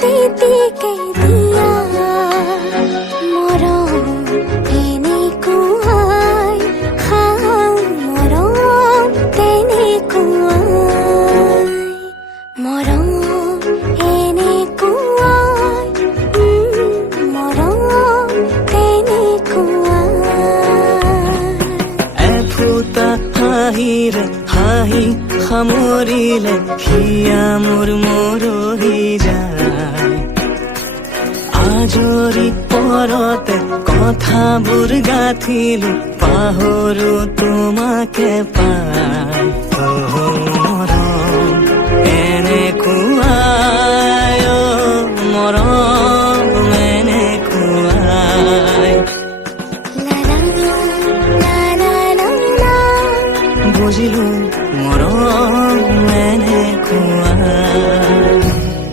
তিতিকে দিয়া মৰম এনেকুৱাই মৰম তেনেকুৱাই মৰম এনেকুৱাই মৰম তেনেকুৱাই এফুটা হাঁহিৰে হাঁহি সামৰিলে হিয়া মোৰ মৰহি যায় আজৰি পৰতে কথাবোৰ গাঁঠিলো পাহৰো তোমাকে পাই মৰম এনেকুৱাই মৰম এনেকুৱাই লা লা লা লা লা বুজিলো মৰম